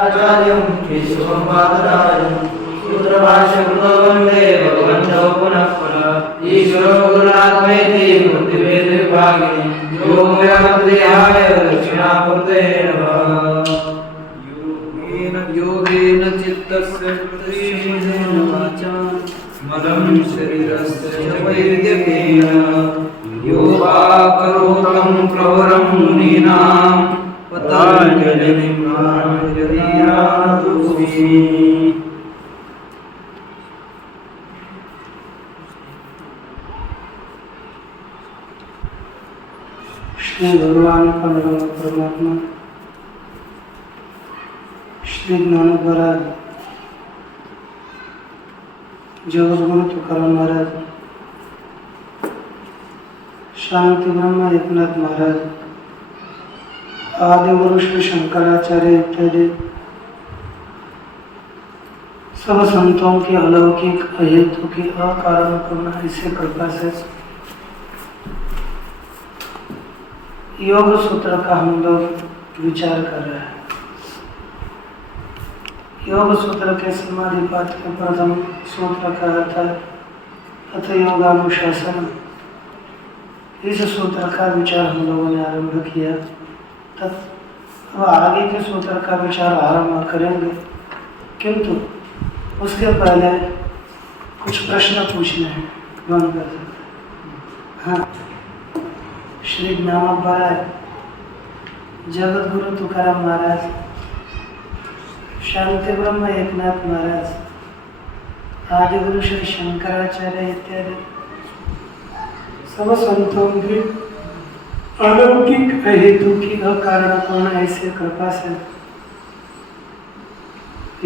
आचार्यं केशवपादरायं सूत्रभाष्यकृतो वन्दे भगवन्तौ पुनः पुनः ईश्वरो गुरुरात्मेति मूर्तिभेदविभागिने योगव्यापदेहाय दक्षिणामूर्ते नमः। योगेन चित्तस्य वृत्तिहीनेन वाचा मलं शरीरस्य च वैद्यकेन योगाकरोतं प्रवरं मुनीनां पतञ्जलिं श्री भगवान परमात्मा श्री ज्ञानोबा महाराज, जगद्गुरु तुकाराम महाराज, शांति ब्रह्म एकनाथ महाराज, आदि गुरु श्री शंकराचार्य इत्यादि सब संतों की अलौकिक अहेतु की अकारण करुणा इसे कृपा से योग सूत्र का हम लोग विचार कर रहे हैं। योग सूत्र के समाधिपात के प्रथम सूत्र का अर्थ है अथ योगानुशासन। इस सूत्र का विचार हम लोगों ने आरंभ किया, तब अब आगे के सूत्र का विचार आरंभ करेंगे, किंतु उसके पहले कुछ प्रश्न पूछने हैं। कौन कर सकते? हाँ, श्री ज्ञानोबा महाराज, जगत गुरु तुकाराम महाराज, शांति ब्रह्म एकनाथ महाराज, आदि गुरु श्री शंकराचार्य इत्यादि सब संतों की अलौकिक अहेतु की अकारण करुणा ऐसे कृपा से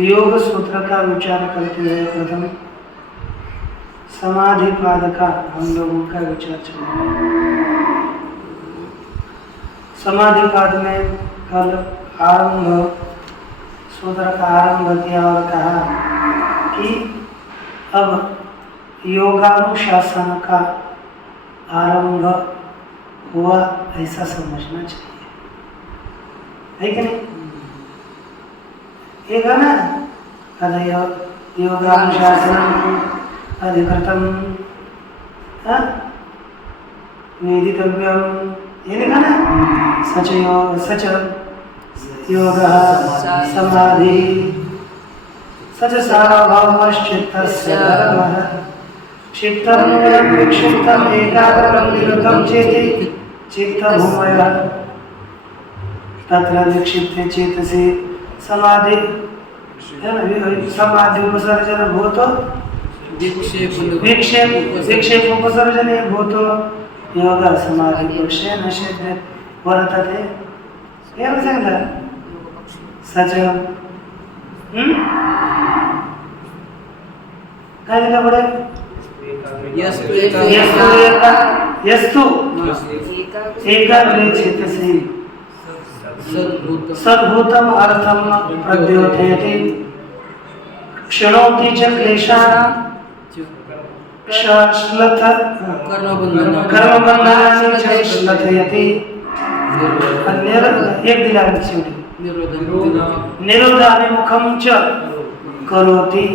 योग सूत्र का विचार करते हुए प्रथम समाधिपाद का हम लोगों का विचार चलेगा। समाधिपाद में कल आरंभ सूत्र का आरंभ किया और कहा कि अब योगानुशासन का आरंभ हुआ ऐसा समझना चाहिए, है कि नहीं? एक है ना, योगानुशासन अधिकृतम वेदितव्यम, ये लिखा ना, सच योग समाधि सच सार्वभौमश्चित्तस्य धर्मः चित्तं विक्षिप्तं एकाग्रं निरुद्धं चेति चित्तभूमयः तत्र विक्षिप्ते चेतसि समाधि समाधि उपसर्जन भूतो विक्षेप उपसर्जने भूतो योग समाधि पक्षे नश्यते वर्तते। एवं सांगता सच काय दिलं पुढे? यस्तु एकाग्रे चेतसि सद्भूतम अर्थम प्रद्योतयति क्षणोति च क्लेशानां श्लथ कर्मबन्धनानि च श्लथयति। एक दिला निरोधाभिमुखं च करोति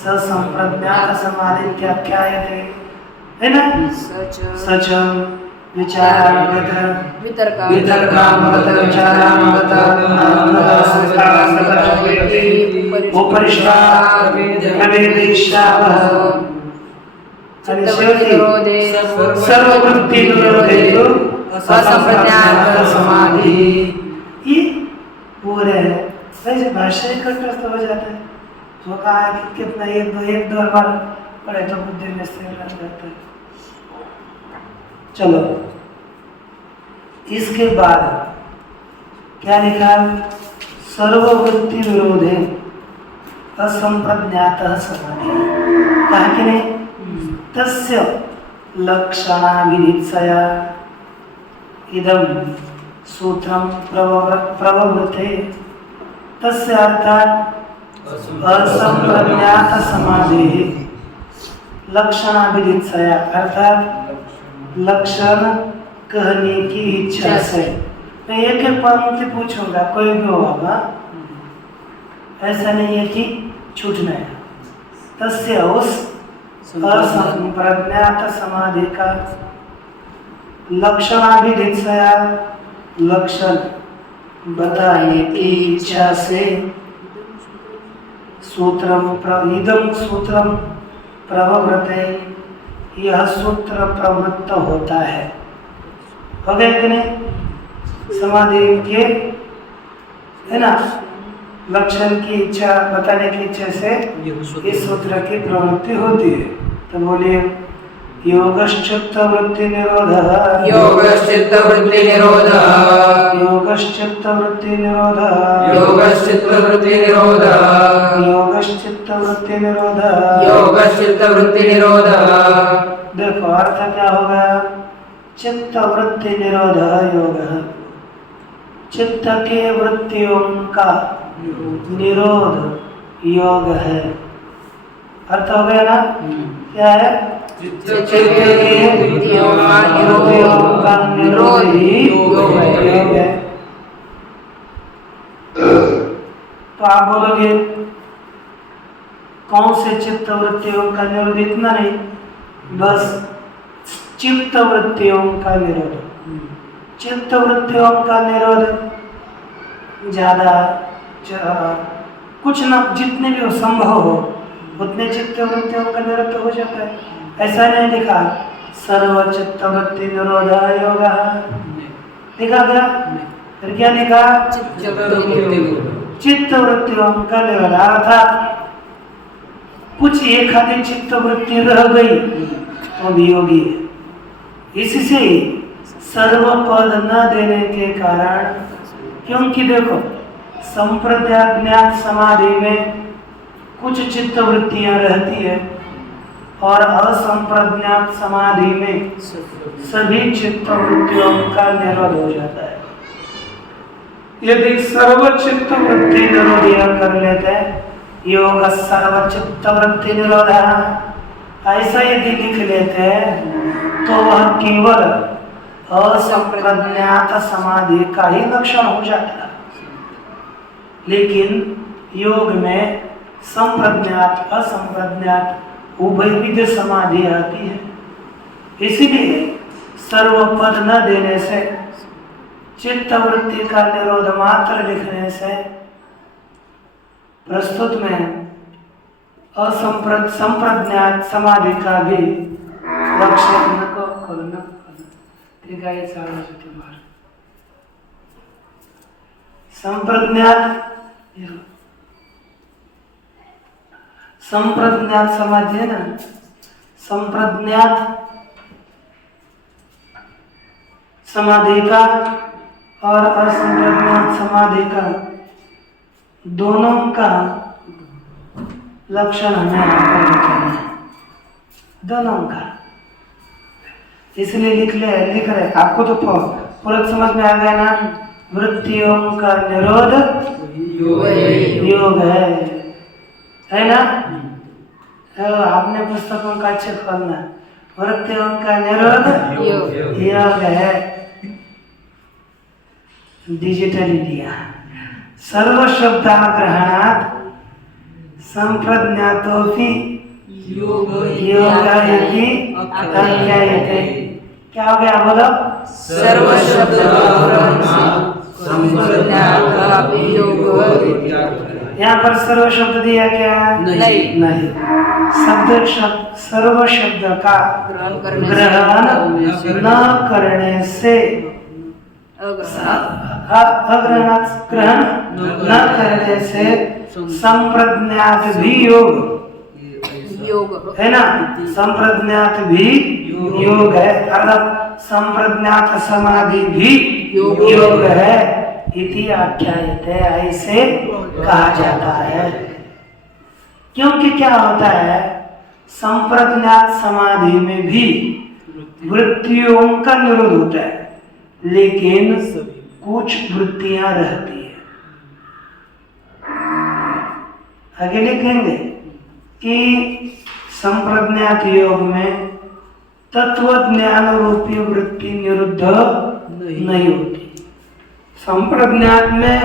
ससंप्रज्ञात समाधित्याख्यायते, है ना? सच विचारामगत वितर्कामगत विचारामगत उपरिष्टात् प्रवेदिष्यावः सर्ववृत्ति निरोधे तु असंप्रज्ञात समाधि। ये पूरे है, वैसे भाष्य कंठस्थ हो जाता है। तो कहा कि कितना एक दो बार पढ़े तो बुद्धि में स्थिर रह जाता है। चलो, इसके बाद क्या लिखा? सर्ववृत्ति निरोधे असंप्रज्ञातः समाधि। कहा कि नहीं? तस्य लक्षणाभिनित्सया इदं सूत्रं प्रववृते तस्य अर्थात् असंप्रज्ञात समाधि लक्षणाभिनित्सया अर्थात लक्षण कहने की इच्छा से। मैं एक एक पंक्ति पूछूंगा, कोई भी होगा ऐसा नहीं है कि छूटना है। तस्य उस असंप्रज्ञात समाधि का लक्षणाभिधित्सया लक्षण बताने की इच्छा से इदम सूत्रम प्रवृत्ते, यह सूत्र प्रवृत्त होता है। हो गए कि नहीं? समाधि के है ना लक्षण की इच्छा बताने की इच्छा से इस सूत्र की प्रवृत्ति होती है। तो बोलिए योगश्चित्त वृत्ति निरोधः, योगश्चित्त वृत्ति निरोधः, योगश्चित्त वृत्ति निरोधः, योगश्चित्त वृत्ति निरोधः, योगश्चित्त वृत्ति निरोधः, योगश्चित्त वृत्ति निरोधः। देखो अर्थ क्या हो गया? चित्त वृत्ति निरोधः योगः, चित्त के वृत्तियों का निरोध योग है। अर्थ हो गया ना? क्या है? चित्त के वृत्तियों का निरोध ही योग है। तो आप बोलोगे कौन से चित्त वृत्तियों का निरोध? इतना नहीं, बस चित्त वृत्तियों का निरोध। चित्त वृत्तियों का निरोध ज्यादा कुछ न, जितने भी संभव हो उतने चित्त वृत्तियों का निरोध हो जाता है। ऐसा नहीं लिखा सर्व चित्त वृत्ति निरोध योग लिखा गया, फिर क्या लिखा? चित्त वृत्तियों का निरोध। अर्थात कुछ एक आधी चित्त वृत्ति रह गई तो भी योगी है। इससे सर्व पद न देने के कारण, क्योंकि देखो संप्रज्ञात समाधि में कुछ चित्त वृत्तियां रहती है और असंप्रज्ञात समाधि में सभी चित्त वृत्तियों का निरोध हो जाता है। यदि सर्व चित्त वृत्ति निरोधिया कर लेते योग सर्व चित्त वृत्ति निरोध, ऐसा यदि लिख लेते तो वह केवल असंप्रज्ञात समाधि का ही लक्षण हो जाता है। लेकिन योग में संप्रज्ञात असंप्रज्ञात उभयविध समाधि आती है। इसीलिए सर्वपद न देने से, चित्त वृत्ति का निरोध मात्र लिखने से प्रस्तुत में संप्रज्ञात समाधि का भी लक्षण को खोलना संप्रज्ञात समाधि है ना, संप्रज्ञात समाधि का और असंप्रज्ञात समाधि का दोनों का लक्षण हमें यहाँ पर है, दोनों का। इसलिए लिख रहे आपको तो पूरा समझ में आ गया ना? वृत्तियों का निरोध योग है ना? आपने पुस्तकों का अच्छे खोलना, वृत्तियों का निरोध योग है। डिजिटली दिया सर्व शब्दाग्रहणात् संप्रज्ञातोऽपि योगायति अज्ञायते। क्या हो गया बोलो? सर्व शब्दाग्रहणात् संप्रज्ञातोऽपि योगायति। यहाँ पर सर्व शब्द दिया क्या? नहीं। सर्व शब्द का ग्रहण न करने से, ग्रहण न करने से संप्रज्ञात भी योग है ना? संप्रज्ञात भी योग है, अर्थात संप्रज्ञात समाधि भी योग है। इति आख्यायते, ऐसे कहा जाता है। क्योंकि क्या होता है, संप्रज्ञात समाधि में भी वृत्तियों का निरोध होता है, लेकिन कुछ वृत्तियां रहती है। आगे लिखेंगे कि संप्रज्ञात योग में तत्व ज्ञान रूपी वृत्ति निरुद्ध नहीं होती। संप्रज्ञात में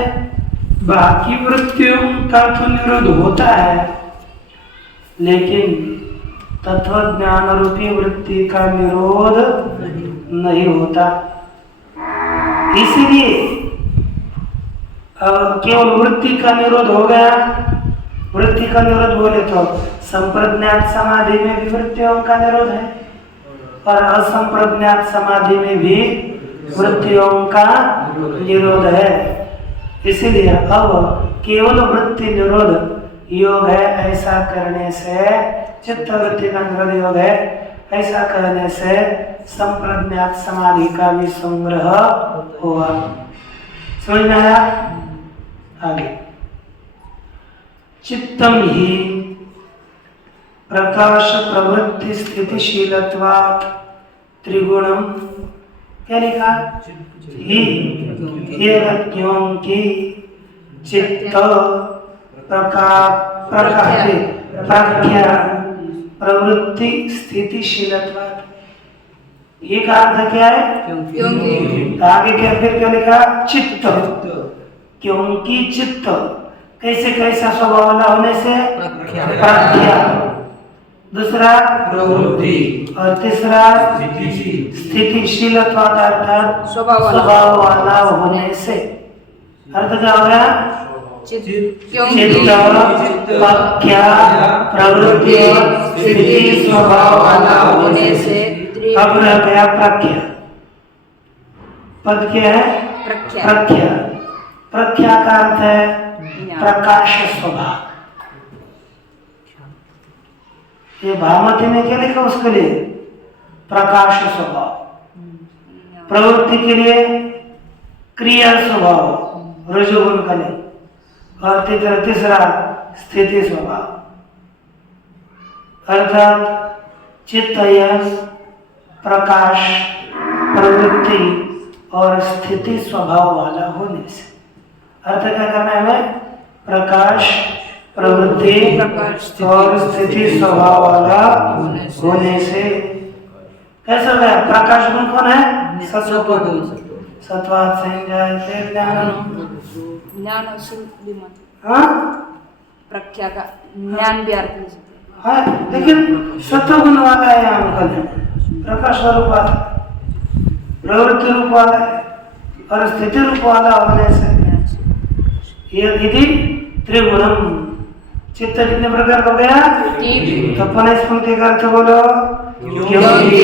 बाकी वृत्तियों का तो निरोध होता है, लेकिन तत्व ज्ञान रूपी वृत्ति का निरोध नहीं होता। इसलिए केवल वृत्ति का निरोध हो गया। वृत्ति का निरोध बोले तो संप्रज्ञात समाधि में भी वृत्तियों का निरोध है और असंप्रज्ञात समाधि में भी वृत्तियों का निरोध है। इसलिए अब केवल वृत्ति निरोध योग है, ऐसा करने से चित्त वृत्ति का निरोध योग है, ऐसा करने से संप्रज्ञात समाधि का भी संग्रह हुआ। समझ में आया? आगे चित्तम ही प्रकाश प्रवृत्ति स्थितिशीलत्वात् त्रिगुणम, क्या लिखा? ही क्योंकि चित्त प्रज्ञा प्रवृत्ति स्थितिशीलत्वात्, ये का अर्थ क्या है? क्योंकि आगे क्या फिर क्या लिखा? चित्त, क्योंकि चित्त कैसे कैसा स्वभाव वाला होने से प्रज्ञा, दूसरा प्रवृत्ति और तीसरा स्थितिशीलत्वात् अर्थात स्वभाव वाला होने से। अर्थ क्या हो गया? चित्त प्रज्ञा प्रवृत्ति स्थिति स्वभाव वाला होने से। अब रह गया प्रज्ञा। पद क्या है? प्रज्ञा। प्रज्ञा का अर्थ है प्रकाश स्वभाव। ये भामती ने क्या लिखा उसके लिए? प्रकाश स्वभाव। प्रवृत्ति के लिए क्रिया स्वभाव रजोगुण का नहीं, और तीसरा स्थिति स्वभाव। अर्थात चित्त प्रकाश प्रवृत्ति और स्थिति स्वभाव वाला होने से। अर्थ क्या करना है हमें? प्रकाश प्रवृत्ति और स्थिति स्वभाव वाला होने से। कैसा है? प्रकाश गुण कौन है? सत्वगुण। सत्वात् संजायते ज्ञान। हाँ, प्रज्ञा का ज्ञान भी अर्थ हो सकता है, लेकिन सत्वगुण वाला है यहाँ कल्याण। प्रकाश स्वरूप वाला, प्रवृत्ति रूप वाला है और स्थिति रूप वाला होने से यदि त्रिगुणम। चित्त कितने प्रकार हो गया? तो पुनः स्मृति का अर्थ बोलो। क्योंकि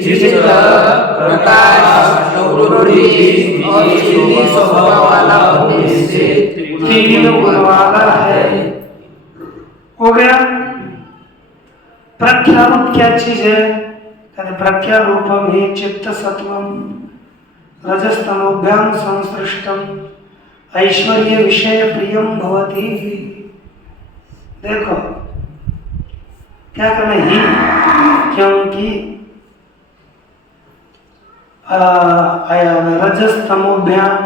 चित्त प्रकाश प्रवृत्ति और स्थिति स्वभाव वाला होने से तीन गुण वाला है। हो गया। प्रज्ञा रूप क्या चीज है? कहते प्रज्ञा रूपम ही चित्त सत्वम रजस्तमोभ्याम संसृष्टम ऐश्वर्य विषय प्रियम भवति। देखो क्या करना ही, क्योंकि रजस्तमोभ्याम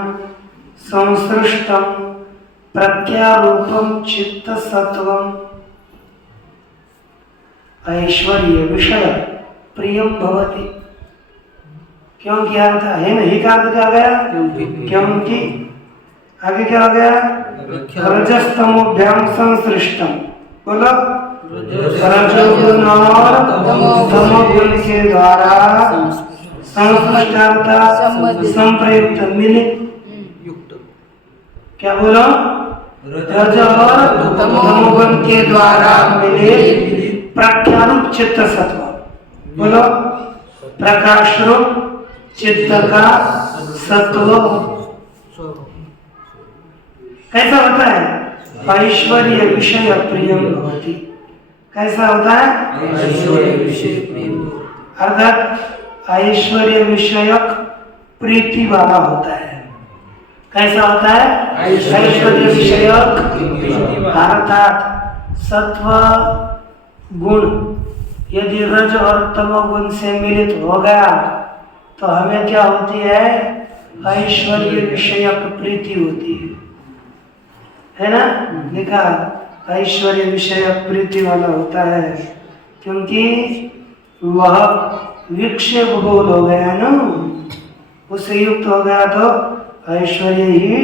संसृष्टम प्रज्ञा रूपम चित्त सत्वम ऐश्वर्य विषय प्रियम भवति। क्योंकि अर्थ है ना, ही का अर्थ क्या गया? क्योंकि आगे क्या हो गया? रजस्तमोभ्याम संसृष्टम। बोलो, रजोगुण और तमोगुण के द्वारा संस्कृष्टता संप्रयुक्त मिलित। क्या बोलो? रज और तमोगुण के द्वारा मिलित प्रज्ञारूप चित्त सत्व। बोलो, प्रकाश रूप चित्त का सत्व कैसा होता है? ऐश्वर्य विषय प्रियम भवति। कैसा होता है? ऐश्वर्य विषय प्रियम, अर्थात ऐश्वर्य विषयक प्रीति वाला होता है। कैसा होता है? ऐश्वर्य विषयक अर्थात सत्व गुण यदि रज और तमोगुण से मिलित हो गया तो हमें क्या होती है? ऐश्वर्य विषयक प्रीति होती है ना? लिखा ऐश्वर्य विषयक प्रीति वाला होता है, क्योंकि वह विक्षेप बोल हो गया ना, उससे युक्त हो गया तो ऐश्वर्य ही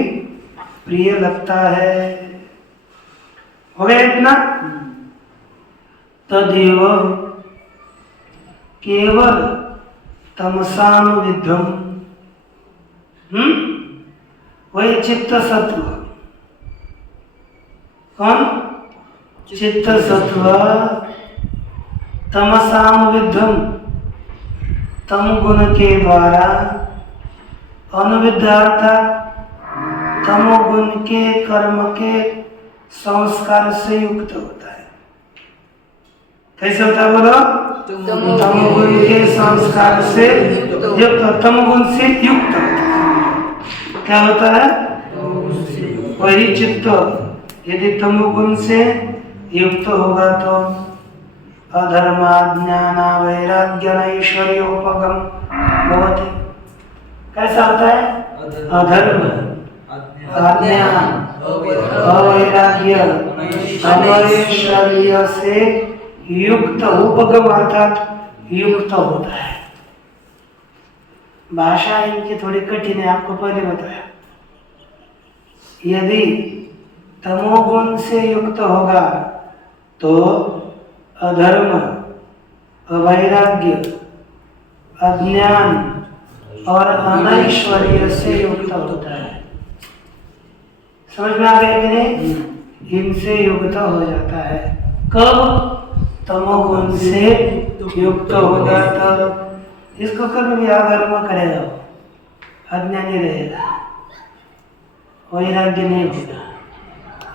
प्रिय लगता है। हो गया इतना? तदेव केवल तमसानुविद्धम, वही चित्त सत्व। कौन? चित्त सत्व तमसानुविद्धम, तम गुण के द्वारा अनुविद्ध अर्थात तमोगुण के कर्म के संस्कार से युक्त होता है। कैसे होता है बोलो? तमोगुण के संस्कार से युक्त, तमोगुण से युक्त होता है। क्या होता है? वही चित्त यदि तमोगुण से युक्त होगा तो अधर्म ज्ञान वैराग्य ऐश्वर्योपगम भवति। कैसा होता है? अधर्म अज्ञान अवैराग्य अनैश्वर्य से युक्त, उपगम अर्थात युक्त होता है। भाषा इनकी थोड़ी कठिन है, आपको पहले बताया। यदि तमोगुण से युक्त होगा तो अधर्म अवैराग्य अज्ञान और अनैश्वर्य से युक्त होता है। समझ में आ गया कि नहीं? इनसे युक्त हो जाता है। कब? तमोगुण से युक्त होगा तब। इसको कभी भी अधर्म करेगा, अज्ञानी रहेगा, वैराग्य नहीं होगा।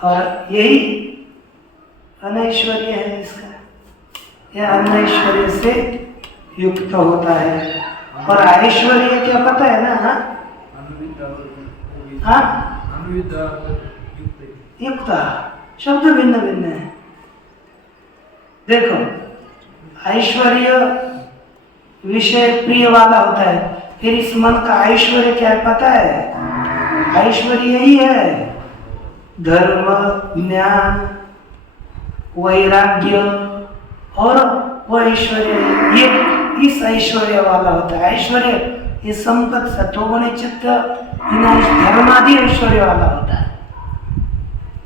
और यही अनैश्वर्य है इसका, यह अनैश्वर्य से युक्त होता है। और ऐश्वर्य क्या पता है ना? हाँ, युक्त शब्द भिन्न भिन्न है। देखो, ऐश्वर्य विषय प्रिय वाला होता है। फिर इस मन का ऐश्वर्य क्या है पता है? ऐश्वर्य यही है, धर्म ज्ञान वैराग्य और वह ऐश्वर्य, ये इस ऐश्वर्य वाला होता है। ऐश्वर्य ये संपत्ति सत्वगुण चित्त धर्मादि ऐश्वर्य वाला होता है।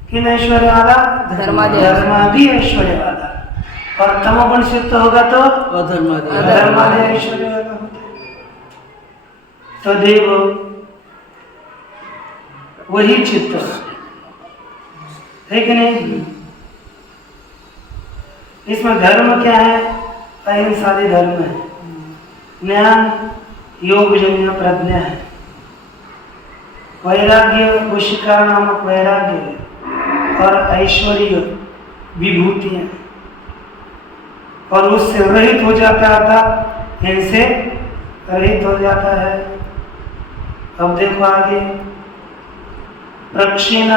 किन ऐश्वर्य वाला? धर्मादि ऐश्वर्य वाला। और तमोगुण से युक्त होगा तो अधर्मादि ऐश्वर्य वाला होता है। तदेव वही चित्त है कि नहीं? इसमें धर्म क्या है? अहिंसादि धर्म है। ज्ञान योगजन्य प्रज्ञा है। वैराग्य वशीकार नामक वैराग्य है। और ऐश्वर्य विभूतियां, और उससे रहित हो जाता है, इनसे रहित हो जाता है। अब देखो आगे, प्रक्षीण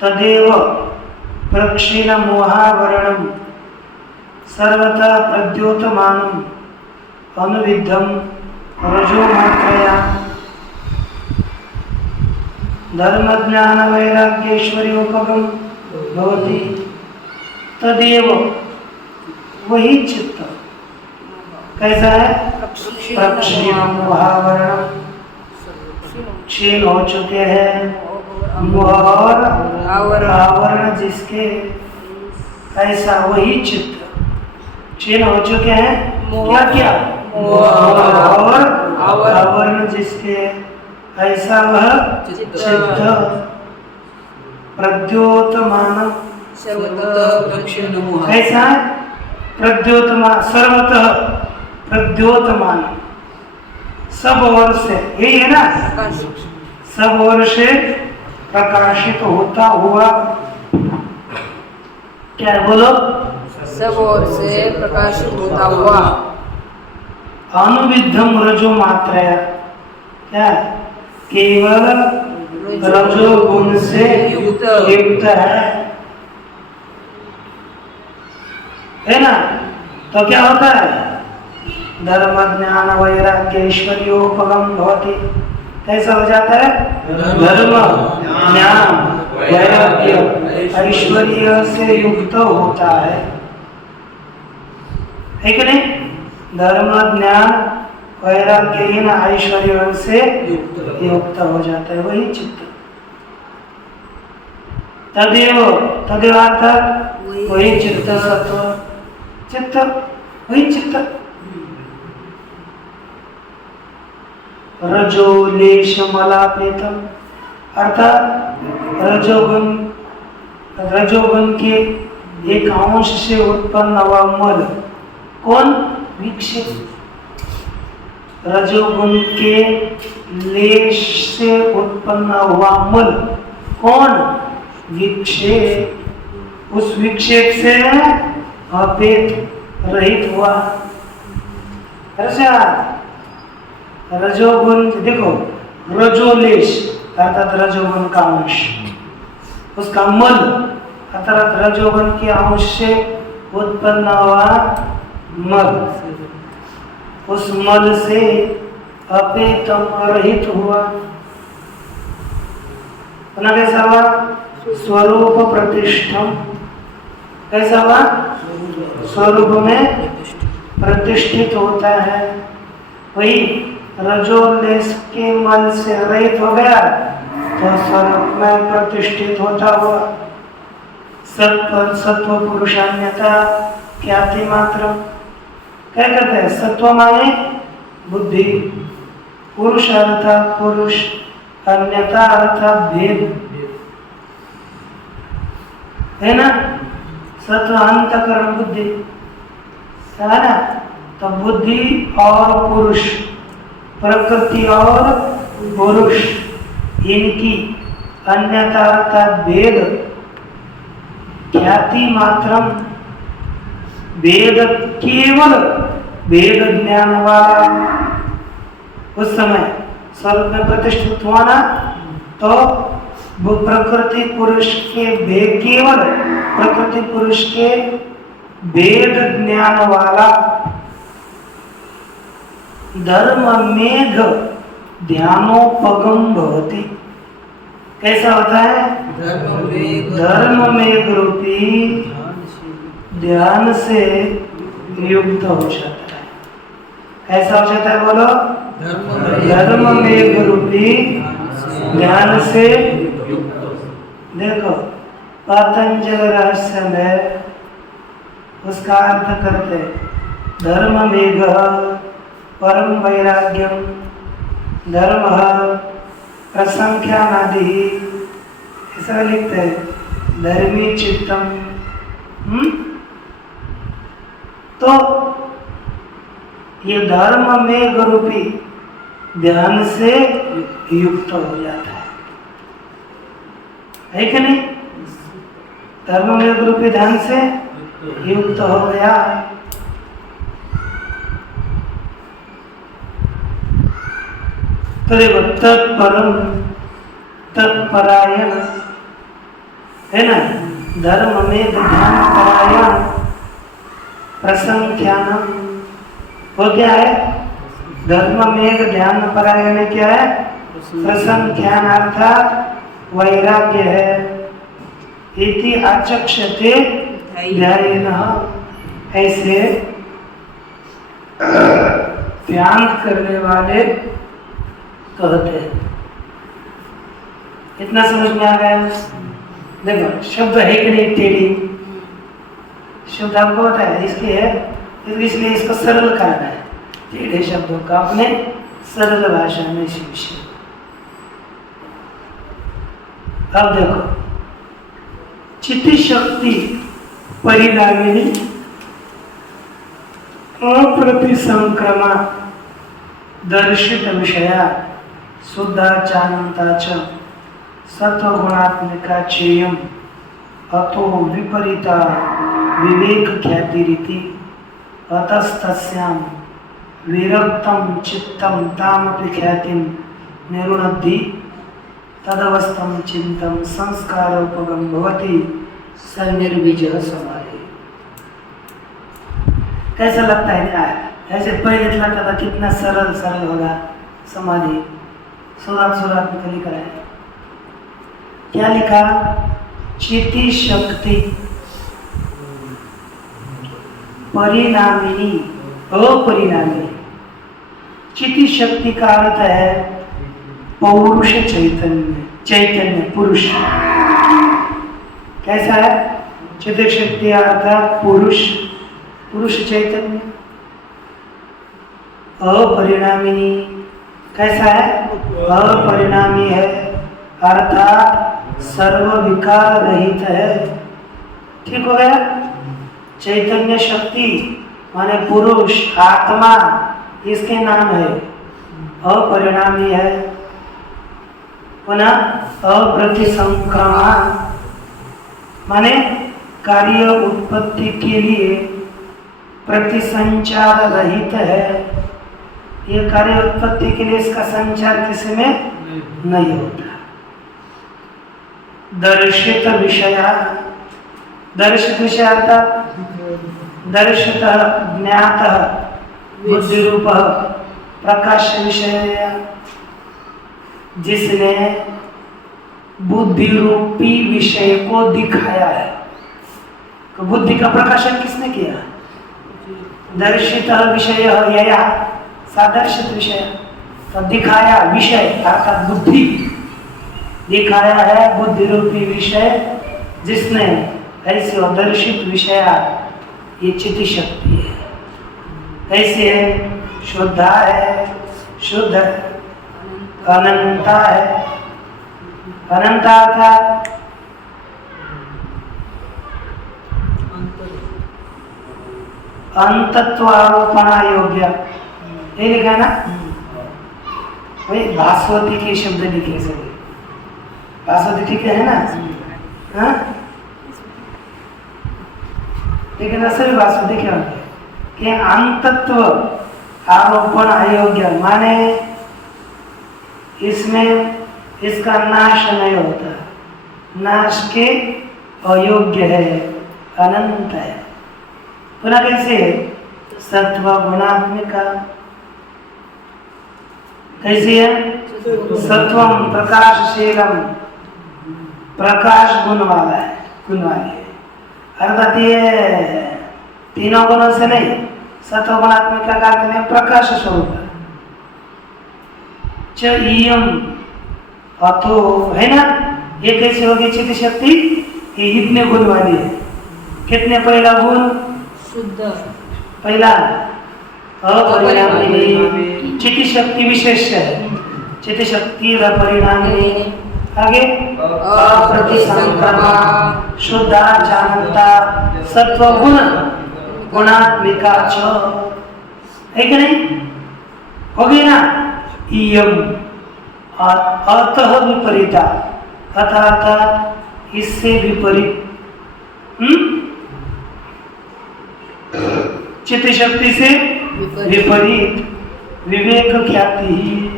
तदेव प्रक्षीण मोहावरणम सर्वथा प्रद्योतमानम अनुविद्धम रजोमात्रया धर्म ज्ञान वैराग्येश्वर्योपगम भवति। तदेव वही चित्त कैसा है? प्रक्षीण मोहावरण, क्षीण हो चुके हैं मोह और आवरण जिसके, ऐसा वही चित्त क्षीण हो चुके हैं। क्या क्या? और आवरण जिसके, ऐसा वह चित्त प्रद्योतमान। कैसा? प्रद्योतमान, सर्वतः प्रद्योतमान, सब ओर से, यही है ना? सब ओर से प्रकाशित होता हुआ। क्या बोलो? सब ओर से प्रकाशित होता हुआ। अनुविद्धम रजो मात्रया, क्या? केवल रजो गुण से युक्त है ना? तो क्या होता है? धर्म ज्ञान वैराग्य ऐश्वर्योपगम भवति। कैसा हो जाता है? धर्म ज्ञान वैराग्य ऐश्वर्य से युक्त होता है कि नहीं? धर्म ज्ञान वैराग्य ऐश्वर्य से युक्त हो जाता है, वही चित्त। तदेव तदेव अर्थात वही चित्त सत्व, चित्त वही चित्त। रजो लेश मलापेतम अर्थात रजोगुण के एक अंश से उत्पन्न हुआ मल, कौन? विक्षेप। रजोगुण के लेश से उत्पन्न हुआ मल, कौन? विक्षेप। उस विक्षेप से अपेत रहित हुआ। रजोगुण देखो, रजोलेश अर्थात रजोगुण का अंश, उसका मल अर्थात रजोगुण के अंश से उत्पन्न हुआ मल, उस मल से अपेतम रहित हुआ। कैसा हुआ? स्वरूप प्रतिष्ठम। कैसा हुआ? स्वरूप में प्रतिष्ठित होता है। वही रजोलेश के मल से रहित हो गया तो स्वरूप में प्रतिष्ठित होता हुआ। सत्व पुरुषान्यता ख्याति मात्र। क्या कहते हैं? सत्व माने बुद्धि, पुरुष अर्थात पुरुष, अन्यता अर्थात भेद, है ना? सत्व अंतकरण बुद्धि है ना? तो बुद्धि और पुरुष, प्रकृति और पुरुष, इनकी अन्यता अर्थात भेद, ख्याति मात्रम, भेद केवल भेद ज्ञान वाला। उस समय स्वरूप में प्रतिष्ठित हुआ ना, तो वो प्रकृति पुरुष के भेद, केवल प्रकृति पुरुष के भेद ज्ञान वाला धर्म मेघ ध्यानोपगम भवति। कैसा होता है? धर्म मेघ रूपी ध्यान से युक्त हो जाता है। कैसा हो जाता है? बोलो। धर्म मेघ रूपी ध्यान से। देखो पतंजलि रहस्य में उसका अर्थ करते, धर्म मेघ परम वैराग्यम, धर्म प्रसंख्यानादि, ऐसा लिखते हैं, धर्मी चित्तम। तो ये धर्म मेघ रूपी ध्यान से युक्त हो जाता है कि नहीं? धर्म मेघ रूपी ध्यान से युक्त हो गया। तो देखो तत्परम, तत्परायण, है ना? धर्म में ध्यान परायण, प्रसंख्यानम, वो क्या है? धर्म में ध्यान परायण क्या है? प्रसंख्यान अर्थात वैराग्य है। इति आचक्षते ध्यायेनः, ऐसे ध्यान करने वाले कहते हैं। इतना समझ में आ गया? देखो शब्द है कि नहीं? टेढ़ी शब्द आपको पता है, इसलिए इसको सरल करना है। टेढ़े शब्दों का अपने सरल भाषा में शिक्षा। अब देखो, चित्त शक्ति परिणामिनी अप्रतिसंक्रमा दर्शित विषया शुद्धाचानंता च सत्वगुणात्मिका चेयम अतो विपरीता विवेक ख्याति रीति अतस्तस्याम विरक्तम चित्तम तामपि ख्यातिम निरुणद्धि तदवस्थम चिंतम संस्कारोपगम भवति सन्निर्विजय समाधि। कैसा लगता है क्या? ऐसे पहले लगता था कितना सरल सरल होगा समाधि। शुरुआत में लिखा है, क्या लिखा? चित्ती शक्ति परिणामिनी, अपरिणामिनी। चित्ती शक्ति का अर्थ है पौरुष चैतन्य, चैतन्य पुरुष, कैसा है? चित शक्ति अर्थात पुरुष, पुरुष चैतन्य। अपरिणामिनी कैसा है? अपरिणामी है अर्थात सर्व विकार रहित है। ठीक हो गया? चैतन्य शक्ति माने पुरुष आत्मा, इसके नाम है अपरिणामी है। पुनः अप्रतिसंक्रमण माने कार्य उत्पत्ति के लिए प्रतिसंचार रहित है। ये कार्य उत्पत्ति के लिए इसका संचार किसी में नहीं होता। दर्शित विषय, दर्शित विषय अर्थात दर्शित ज्ञात बुद्धि रूप प्रकाश विषय, जिसने बुद्धि रूपी विषय को दिखाया है। तो बुद्धि का प्रकाशन किसने किया? दर्शित विषय यया सादर्शित विषय, तो दिखाया विषय अर्थात बुद्धि, दिखाया है बुद्धि रूपी विषय जिसने, ऐसे दर्शित विषय ये चित्त शक्ति है। कैसे है? शुद्धा है, शुद्ध अनंता है। अनंता अर्थात अंतत्व आरोपणा योग्य, ये लिखा ना? वही भास्वती के शब्द लिखे सभी। भास्वती ठीक है ना? हाँ? लेकिन असल भास्वती क्या होती है कि अंतत्व आरोपण अयोग्य माने इसमें इसका नाश नहीं होता, नाश के अयोग्य है, अनंत है। पुनः कैसे? सत्व गुणात्मिका, कैसे है? सत्वम प्रकाशशीलम, प्रकाश गुण वाला है, गुण वाली है। अर्थात ये तीनों गुणों से नहीं, सत्व गुणात्मिका का अर्थ है प्रकाश स्वरूप च इयम अतो, है ना? ये कैसे होगी चित्त शक्ति? ये इतने गुण वाली है। कितने? पहला गुण शुद्ध, पहला अपरिणामी, चित्त शक्ति विशेष है, चित्त शक्ति अपरिणामी। आगे अप्रतिसंक्रमण, शुद्ध जानता, सत्व गुण गुणात्मिका च, है कि नहीं? हो गई ना? इयम अतः विपरीता, अर्थात इससे विपरीत, चित्त शक्ति से विपरीत विवेक ख्याति ही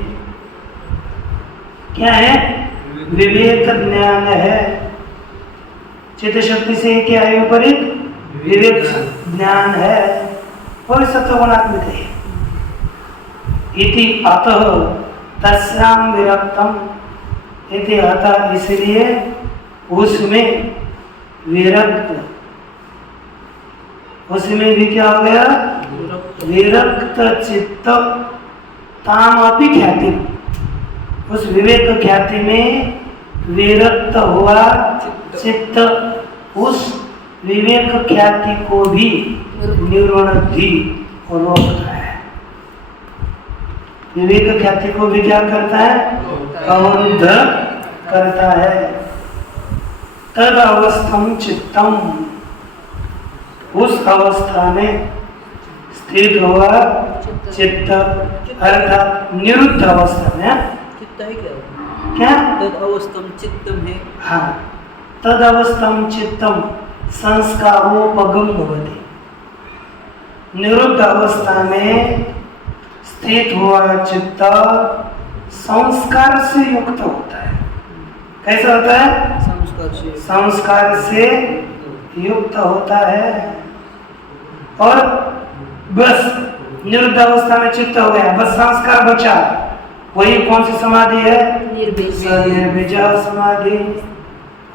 क्या है? विवेक ज्ञान है। चित्त शक्ति से क्या है? विपरीत विवेक ज्ञान है, और सत्वगुणात्मिक है। इति अतः तस्याम विरक्तम, इति अतः इसलिए उसमें विरक्त, उसमें भी क्या हो गया? विरक्त चित्त ताम अपि ख्याति, उस विवेक ख्याति में विरक्त हुआ चित्त उस विवेक ख्याति को भी निवृत्ति रोकता है। विवेक ख्याति को भी क्या करता है? अवरुद्ध करता है। तद अवस्थम चित्तम, उस अवस्था में स्थित हुआ चित्त अर्थात निरुद्ध अवस्था में। चित्त है क्या? तद अवस्थम चित्तम है। हाँ, तद अवस्थम चित्तम संस्कारोपगम भवति। निरुद्ध अवस्था में स्थित हुआ चित्त संस्कार से युक्त होता है। कैसा होता है? संस्कार से युक्त होता है। और बस निरुद्ध अवस्था में चित्त हो गया, बस संस्कार बचा, वही कौन सी समाधि है? निर्बीज समाधि,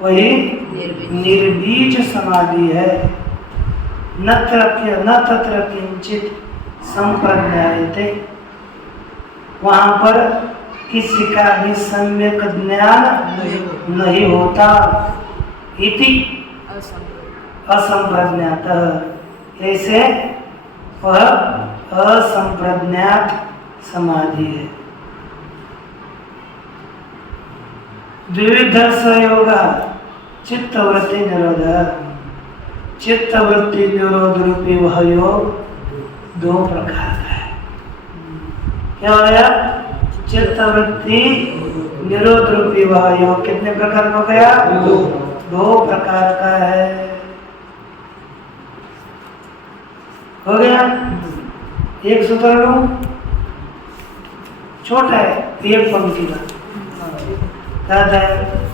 वही निर्बीज समाधि है। न तत्र किंचित संप्रज्ञायते, वहां पर किसी का भी सम्यक ज्ञान नहीं होता। इति असंप्रज्ञात, ऐसे वह असंप्रज्ञात समाधि है। द्विविध योग चित्तवृत्ति निरोध, चित्तवृत्ति निरोध रूपी वह योग दो प्रकार का है। क्या हो गया? चित्तवृत्ति निरोध रूपी वह योग कितने प्रकार का हो गया? दो प्रकार का है। हो गया? एक सूत्र लूं, छोटा है, एक पंक्ति का।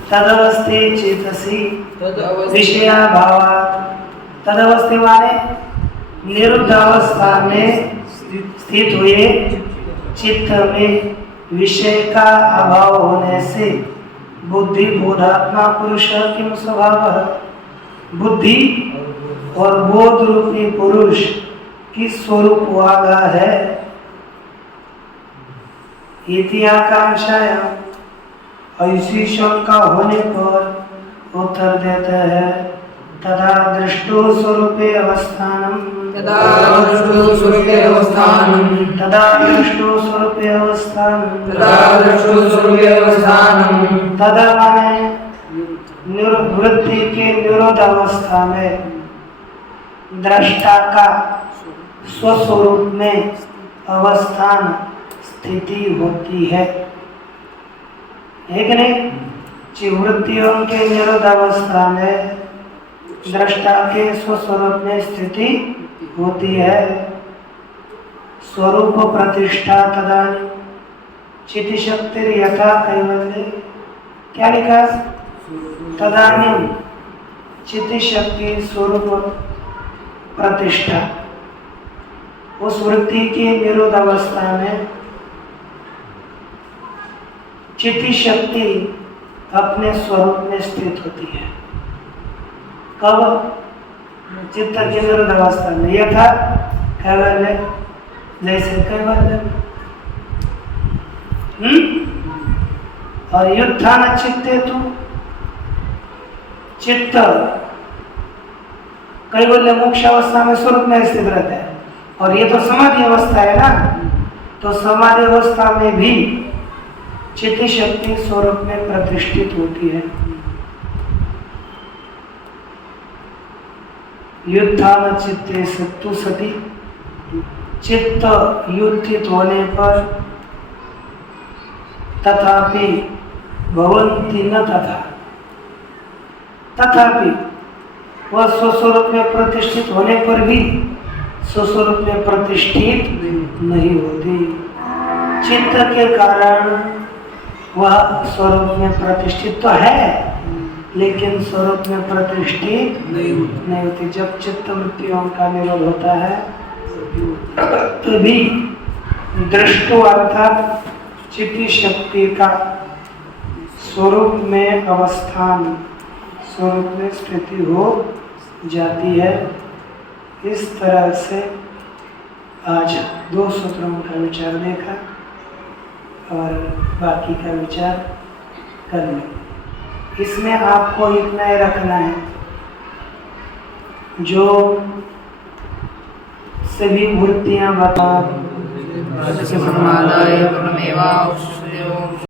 तदवस्थे चेतसी विषया भावात्, तदवस्थे माने निरुद्ध अवस्था में स्थित हुए चित्त में विषय का अभाव होने से बुद्धि बोधात्मा पुरुष किम स्वभाव है, बुद्धि और बोध रूपी पुरुष की स्वरूप वाला है। इति आकांक्षाया, ऐसी शंका होने पर उत्तर देते हैं तदा दृष्टो स्वरूपे अवस्थानम, तदा दृष्टो स्वरूपे अवस्थानम, तदा दृष्टो स्वरूपे अवस्थानम, तदा दृष्टो स्वरूपे अवस्थानम। तदा माने वृत्ति के निरोध अवस्था में दृष्टा का स्वस्वरूप में अवस्थान स्थिति होती है। एक नहीं, वृत्तियों के निरोध अवस्था में दृष्टा के स्वस्वरूप में स्थिति होती है। स्वरूप प्रतिष्ठा तदानी चिति शक्ति यथा कैवल्य, क्या लिखा? तदानी चिति शक्ति स्वरूप प्रतिष्ठा, उस वृत्ति की निरोध अवस्था में चिति शक्ति अपने स्वरूप में स्थित होती है। कब? चित्त की निरोध अवस्था में, यथा कैवल्य, जैसे कैवल्य। और युत्थान चित्ते तु, चित्त कैवल्य मोक्ष अवस्था में स्वरूप में स्थित रहता है, और ये तो समाधि अवस्था है ना, तो समाधि अवस्था में भी चित्त शक्ति स्वरूप में प्रतिष्ठित होती है। युत्थान चित्ते सत्तु सति, चित्त युत्थित होने पर तथापि भवन्ति न तथा, तथापि वह स्वस्वरूप में प्रतिष्ठित होने पर भी स्वस्वरूप में प्रतिष्ठित नहीं होती। चित्त के कारण वह स्वरूप में प्रतिष्ठित तो है, लेकिन स्वरूप में प्रतिष्ठित नहीं होती। जब चित्त वृत्तियों का निरोध होता है तभी दृष्टो अर्थात चित्त शक्ति का स्वरूप में अवस्थान, स्वरूप में स्थिति हो जाती है। इस तरह से आज दो सूत्रों का विचार देखा और बाकी का विचार कर लें। इसमें आपको इतना ही रखना है, जो सभी वृत्तियां बता